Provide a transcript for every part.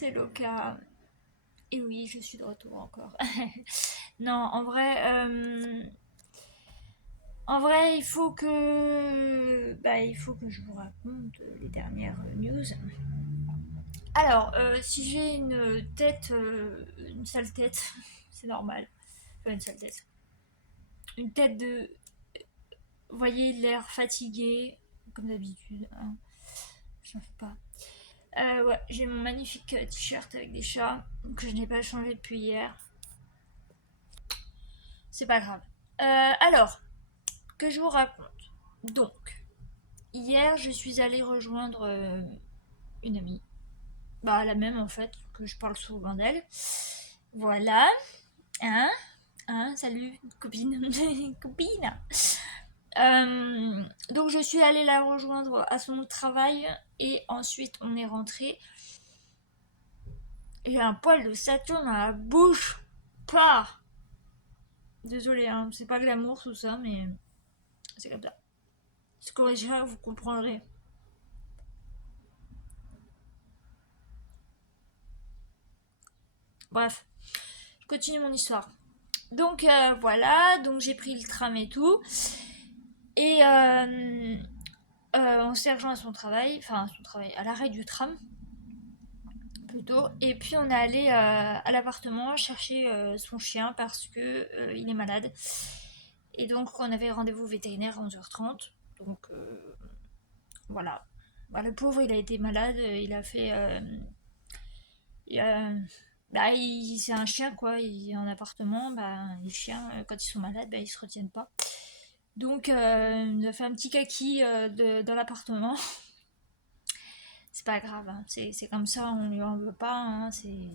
c'est le cas. Et oui, je suis de retour encore. Non, en vrai, il faut que je vous raconte les dernières news. Alors, si j'ai une tête, une sale tête, c'est normal. Pas une sale tête. Une tête de, vous voyez, l'air fatigué, comme d'habitude, hein. Je n'en fais pas. Ouais, j'ai mon magnifique t-shirt avec des chats que je n'ai pas changé depuis hier. C'est pas grave. Alors, que je vous raconte. Donc, hier, je suis allée rejoindre une amie. Bah, la même en fait, que je parle souvent d'elle. Voilà. Hein. Salut, copine. Copine. Donc, je suis allée la rejoindre à son travail. Et ensuite, on est rentré. J'ai un poil de Saturne dans la bouche. Pah. Désolée, hein, c'est pas glamour tout ça, mais c'est comme ça. Se corrigera, vous comprendrez. Bref, je continue mon histoire. Donc voilà, donc j'ai pris le tram et tout. Et on s'est rejoint à son travail, enfin à son travail, à l'arrêt du tram plutôt. Et puis on est allé à l'appartement chercher son chien parce que il est malade. Et donc on avait rendez-vous vétérinaire à 11h30. Donc voilà. Bah, le pauvre, il a été malade, il a fait. Bah, c'est un chien quoi, il est en appartement, bah, les chiens, quand ils sont malades, bah, ils se retiennent pas. Donc, il nous a fait un petit kaki dans l'appartement. C'est pas grave, hein, c'est comme ça, on lui en veut pas, hein, c'est.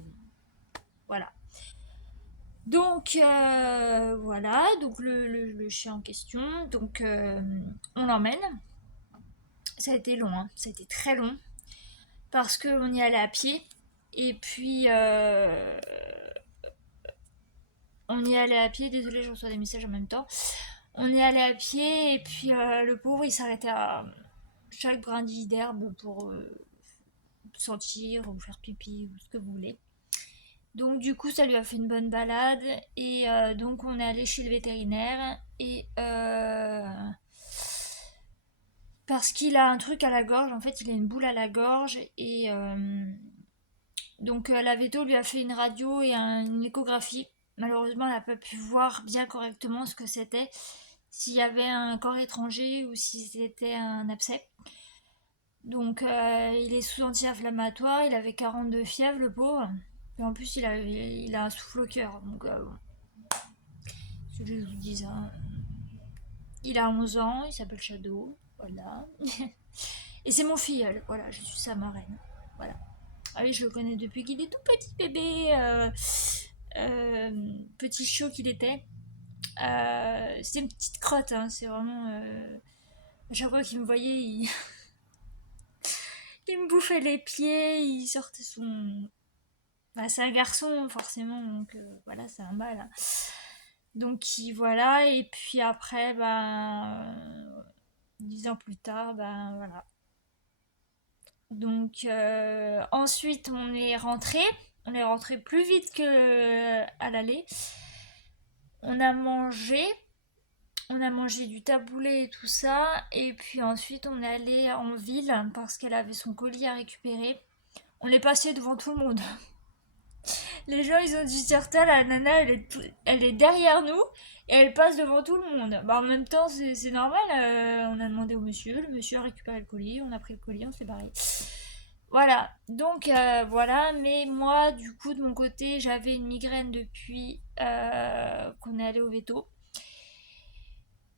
Voilà. Donc, voilà, donc le chien en question, donc on l'emmène. Ça a été long, hein, ça a été très long, parce qu'on y allait à pied, et puis on y allait à pied, désolé, je reçois des messages en même temps. On y allait à pied, et puis le pauvre, il s'arrêtait à chaque brindille d'herbe pour sentir ou faire pipi ou ce que vous voulez. Donc du coup, ça lui a fait une bonne balade, et donc on est allé chez le vétérinaire, et parce qu'il a un truc à la gorge, en fait, il a une boule à la gorge, et donc la véto lui a fait une radio et une échographie. Malheureusement, elle n'a pas pu voir bien correctement ce que c'était, s'il y avait un corps étranger ou si c'était un abcès. Donc il est sous anti-inflammatoire, il avait 42 fièvre, le pauvre. Et en plus, il a un souffle au cœur. Donc, ce que je vous dis, hein. Il a 11 ans, il s'appelle Shadow. Voilà. Et c'est mon filleul. Voilà, je suis sa marraine. Voilà. Ah oui, je le connais depuis qu'il est tout petit bébé. Petit chiot qu'il était. C'était une petite crotte, hein, c'est vraiment. À chaque fois qu'il me voyait, il me bouffait les pieds, il sortait son. Bah, c'est un garçon, forcément, donc voilà, c'est un mâle, hein. Donc voilà, et puis après, ben. 10 ans plus tard, ben voilà. Donc ensuite, on est rentré. On est rentré plus vite que à l'aller. On a mangé. On a mangé du taboulé et tout ça. Et puis ensuite, on est allé en ville parce qu'elle avait son colis à récupérer. On est passé devant tout le monde. Les gens, ils ont dit certain, la nana, elle est derrière nous et elle passe devant tout le monde. Bah, en même temps, c'est normal. On a demandé au monsieur, le monsieur a récupéré le colis, on a pris le colis, on s'est barré. Voilà, donc voilà, mais moi, du coup, de mon côté, j'avais une migraine depuis qu'on est allé au veto.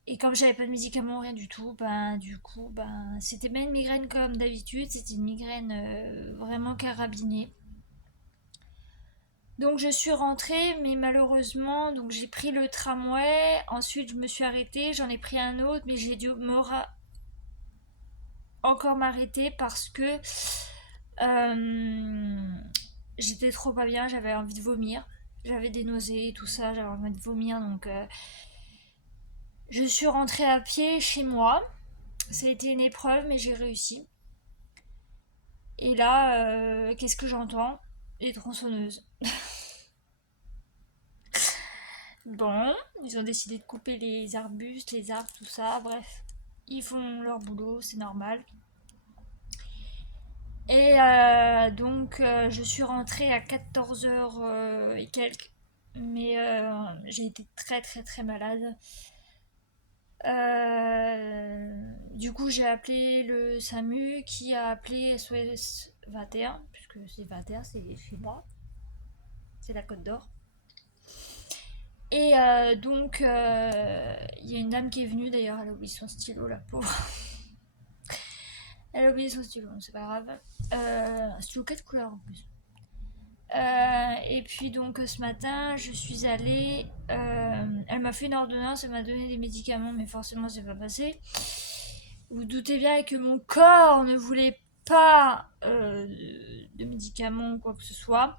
Et comme j'avais pas de médicaments, rien du tout, ben du coup, ben c'était pas une migraine comme d'habitude, c'était une migraine vraiment carabinée. Donc je suis rentrée, mais malheureusement, donc j'ai pris le tramway, ensuite je me suis arrêtée, j'en ai pris un autre, mais j'ai dû encore m'arrêter parce que euh, j'étais trop pas bien, j'avais envie de vomir, j'avais des nausées, tout ça, j'avais envie de vomir, donc je suis rentrée à pied chez moi. Ça a été une épreuve, mais j'ai réussi. Et là, qu'est-ce que j'entends? les tronçonneuses. Bon, ils ont décidé de couper les arbustes, les arbres, tout ça, bref. Ils font leur boulot, c'est normal. Et donc, je suis rentrée à 14 h et quelques. Mais j'ai été très très très malade. Du coup, j'ai appelé le SAMU qui a appelé SOS 21, puisque c'est 21, c'est chez moi, c'est la Côte d'Or. Et donc, il y a une dame qui est venue, d'ailleurs, elle a oublié son stylo, la pauvre. Elle a oublié son stylo, c'est pas grave. Un stylo 4 couleurs en plus. Et puis donc ce matin, je suis allée. Elle m'a fait une ordonnance, elle m'a donné des médicaments, mais forcément c'est pas passé. Vous, vous doutez bien que mon corps ne voulait pas de médicaments ou quoi que ce soit.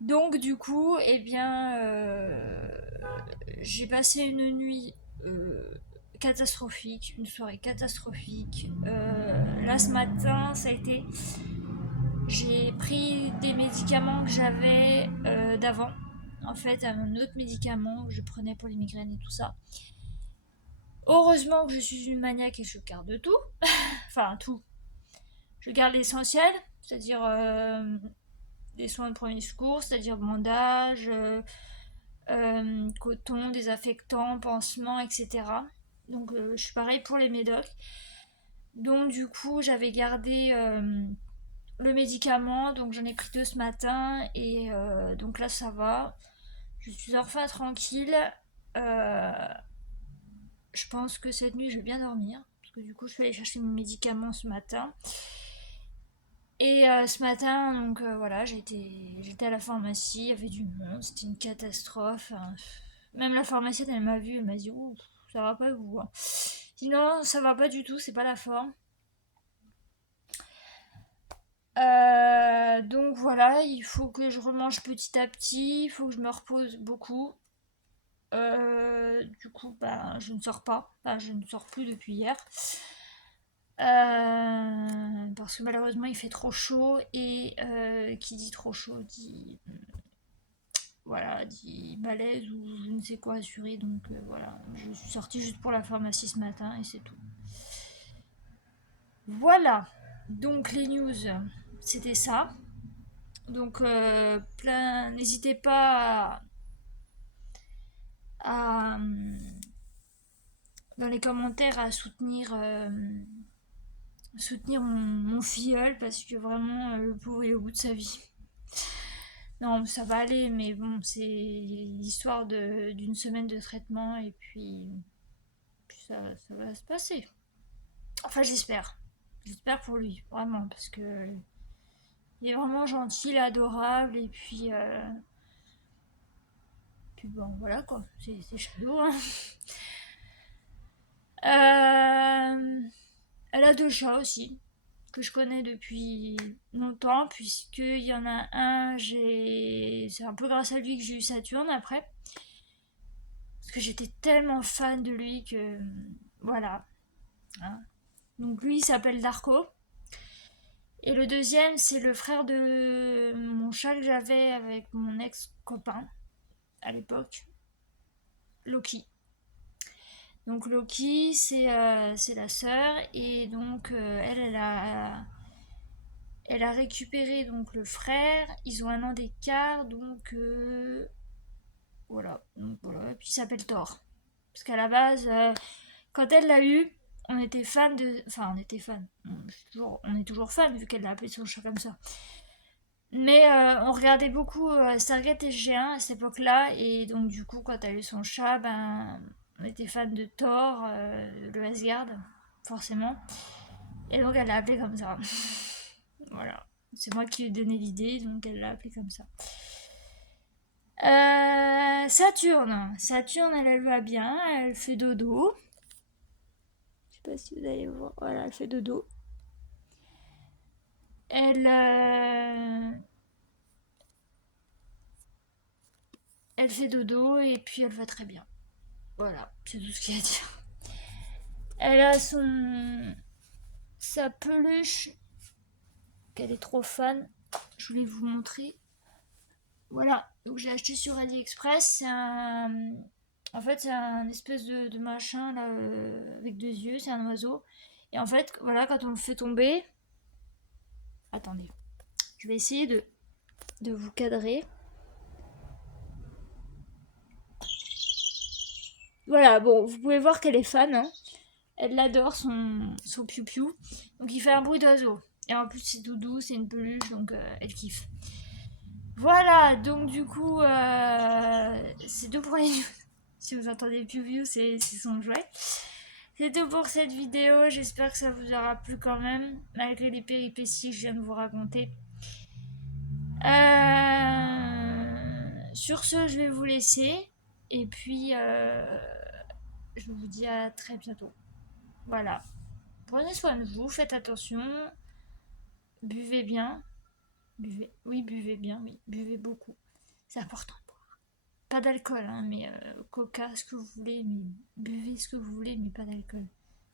Donc du coup, eh bien, j'ai passé une nuit catastrophique, une soirée catastrophique. Là ce matin, ça a été j'ai pris des médicaments que j'avais d'avant. En fait, un autre médicament que je prenais pour les migraines et tout ça. Heureusement que je suis une maniaque et je garde tout. Enfin, tout. Je garde l'essentiel, c'est-à-dire des soins de premier secours, c'est-à-dire bandage, coton, désinfectant, pansement, etc. Donc, je suis pareil pour les médocs. Donc, du coup, j'avais gardé le médicament, donc j'en ai pris 2 ce matin et donc là ça va. Je suis enfin tranquille. Euh, je pense que cette nuit je vais bien dormir parce que du coup je suis allée chercher mes médicaments ce matin. Et ce matin donc voilà j'étais à la pharmacie, il y avait du monde, c'était une catastrophe. Même la pharmacienne elle m'a vue, elle m'a dit ouh ça va pas vous. Je dis non ça va pas du tout, c'est pas la forme. Donc voilà, il faut que je remange petit à petit, il faut que je me repose beaucoup. Du coup, bah, je ne sors pas. Enfin, je ne sors plus depuis hier. Parce que malheureusement, il fait trop chaud. Et qui dit trop chaud dit, voilà, dit malaise ou je ne sais quoi assurer. Donc voilà, je suis sortie juste pour la pharmacie ce matin et c'est tout. Voilà. Donc les news, c'était ça. Donc, n'hésitez pas à, dans les commentaires à soutenir mon filleul parce que vraiment, le pauvre il est au bout de sa vie. Non, ça va aller, mais bon, c'est l'histoire d'une semaine de traitement et puis ça va se passer. Enfin, j'espère. J'espère pour lui, vraiment, parce que il est vraiment gentil, il est adorable et puis bon, voilà quoi, c'est chelou, hein. Elle a 2 chats aussi, que je connais depuis longtemps, puisqu'il y en a un, c'est un peu grâce à lui que j'ai eu Saturne après. Parce que j'étais tellement fan de lui que. Voilà. Hein. Donc lui, il s'appelle Darko. Et le deuxième, c'est le frère de mon chat que j'avais avec mon ex-copain à l'époque, Loki. Donc Loki, c'est la sœur et donc elle a récupéré donc le frère. Ils ont 1 an d'écart, donc voilà. Donc voilà. Et puis il s'appelle Thor. Parce qu'à la base, quand elle l'a eu, on était fan de, enfin on était fan. On est toujours fan vu qu'elle l'a appelé son chat comme ça. Mais on regardait beaucoup Stargate SG1 à cette époque-là et donc du coup quand elle a eu son chat, ben on était fan de Thor, le Asgard, forcément. Et donc elle l'a appelé comme ça. Voilà. C'est moi qui lui ai donné l'idée, donc elle l'a appelé comme ça. Saturne. Saturne, elle va bien, elle fait dodo. Je sais pas si vous allez voir. Voilà, elle fait dodo. Elle, elle fait dodo et puis elle va très bien. Voilà, c'est tout ce qu'il y a à dire. Elle a sa peluche qu'elle est trop fan. je voulais vous montrer. Voilà, donc j'ai acheté sur AliExpress. En fait, c'est un espèce de machin là, avec deux yeux, c'est un oiseau. Et en fait, voilà, quand on le fait tomber. Attendez, je vais essayer de vous cadrer. Voilà, bon, vous pouvez voir qu'elle est fan, hein. Elle l'adore, son piou-piou. Donc il fait un bruit d'oiseau. Et en plus, c'est tout doux, c'est une peluche, donc elle kiffe. Voilà, donc du coup, c'est tout pour les news. Si vous entendez piou-piou, c'est son jouet. C'est tout pour cette vidéo. J'espère que ça vous aura plu quand même, malgré les péripéties que je viens de vous raconter. Sur ce, je vais vous laisser. Et puis, je vous dis à très bientôt. Voilà. Prenez soin de vous, faites attention. Buvez bien. Buvez. Oui, buvez bien, oui. Buvez beaucoup. C'est important de boire. Pas d'alcool, hein, mais coca, ce que vous voulez. Mais buvez ce que vous voulez, mais pas d'alcool.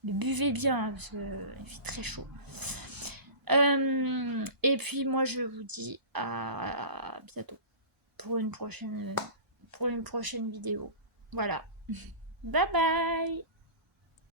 Mais buvez bien, hein, parce qu'il fait très chaud. Et puis moi je vous dis à bientôt pour une prochaine vidéo. Voilà. Bye bye.